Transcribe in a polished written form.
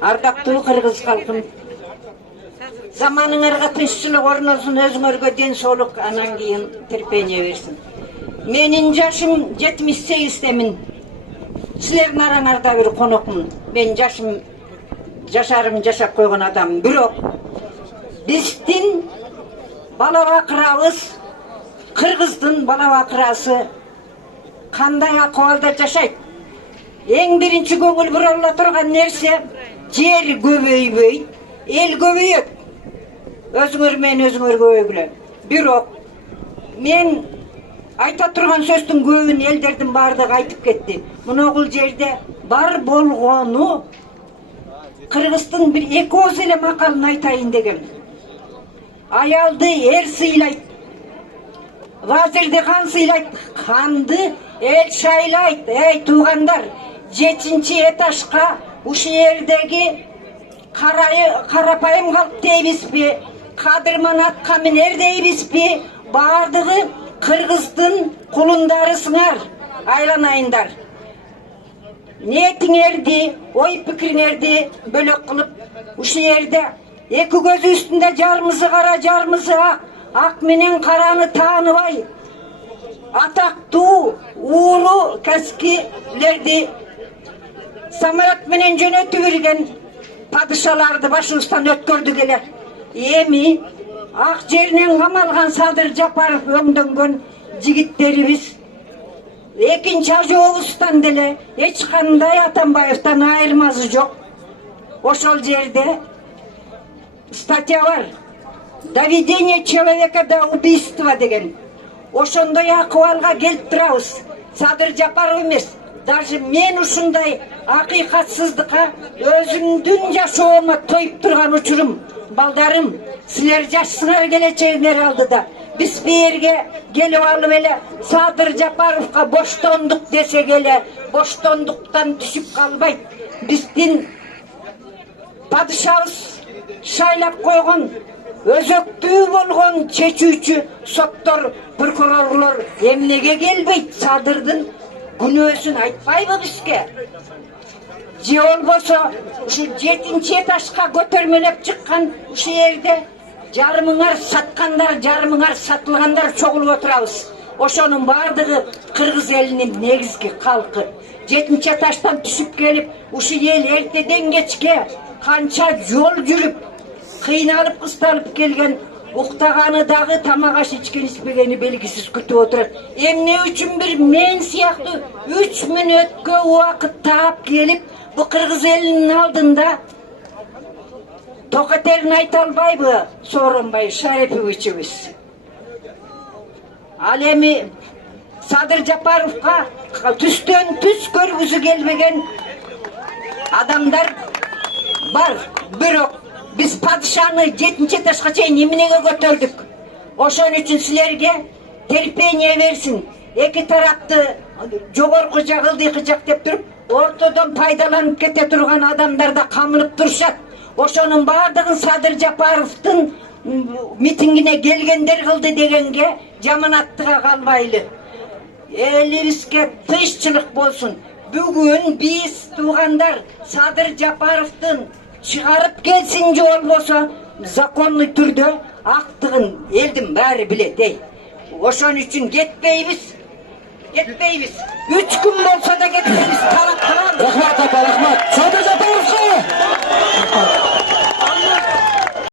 Ардактуу кыргыз калкым, заманыңарга тынччылык орносун, өзүңөргө ден соолук, анан кийин терпение берсин. Менин жашым 78-темин. Силердин араңарда бир конокмун. Мен жашарым жашап койгон адам. Бирок биздин бала бакырабыз, кыргыздын бала бакырасы кандай акыбалда жашайт? Эң биринчи көңүл бурула турган нерсе жер көбөйбөйт, эл көбөйөт. Өзүңөр менен өзүңөр көбөйгүлө. Бирок мен айта турган сөздүн көбүн элдердин бардыгы айтып кетти. Муногул жерде бар болгону кыргыздын бир эки ооз эле макалын айтайын дегем. Аялды эр сыйлайт, вазирди хан сыйлайт, ханды эл шайлайт. Эй туугандар, 7-чи этажга ушул жердеги карапайым калп дейбизби, кадырман атка минер дейбизби, бардыгы кыргыздын кулундарысыңар, айланайындар. Ниетиңерди, ой пикириңерди бөлөк кылып, ушул жерде эки көзү үстүндө жармысы кара, жармысы ак, ак менен караны тааныбай, атактуу ууру кәсипкерлерди самолет менен жөнөтүп жүргөн падышаларды башыбыздан өткөрдүк эле. Эми ак жеринен камалган Садыр Жапаров өңдөнгөн жигиттерибиз экинчи ажообуздан деле эч кандай Атамбаевден айырмасы жок. Ошол жерде статья бар. Доведение человека до убийства деген. Ошондой акыбалга келип турабыз. Садыр Жапаров эмес, даже мен ушундай акыйкатсыздыкка өзүмдүн жашоомо тоюп турган учурум. Балдарым, силер жашсыңар келечегиңер алдыда. Биз бу жерге келип алып эле Садыр Жапаровго боштондук десек эле, боштондуктан түшүп калбайт. Биздин падышабыз шайлап койгон, өзөктүү болгон чечүүчү соттор, прокурорлор эмнеге келбейт? Садырдын күнөөсүн айтпайбы бизге? Же болбосо ушу 7-чи этажга көтөрмөлөп чыккан ушул жерде жарымыңар саткандар, жарымыңар сатылгандар чогулуп отурабыз. Ошонун бардыгы кыргыз элинин негизги калкы. 7-чи этаждан түшүп келип, ушул эл эртеден кечке канча жол жүрүп, кыйналып кысталып келген, уктаганы дагы тамак аш ичкен ичпегени белгисиз күтүп отурат. Эмне үчүн бир мен сыяктуу 3 мүнөткө убакыт таап келип, бу кыргыз элинин алдында токатерин айта албайбы Сооронбай Шариповичибиз? Ал эми Садыр Жапаровго түстөн түс көргүзү келбеген адамдар бар. Бирок биз падышаны 7-чи этажга чейин эмнеге көтөрдүк? Ошон үчүн силерге терпение берсин. Эки тарапты жогорку жак, ылдыйкы жак деп туруп, ортодон пайдаланып кете турган адамдар да камылып турушат. Ошонун бардыгын Садыр Жапаровдун митингине келгендер кылды дегенге жаманаттыга калбайлы. Элибизге тынччылык болсун. Бүгүн биз туугандар Садыр Жапаровдун чыгарып келсин, же болбосо законный түрдө актыгын элдин баары билет. Ошон үчүн кетпейбиз. 3 күн болсо да кетпейбиз. Талап кылабыз. Рахмат, рахмат.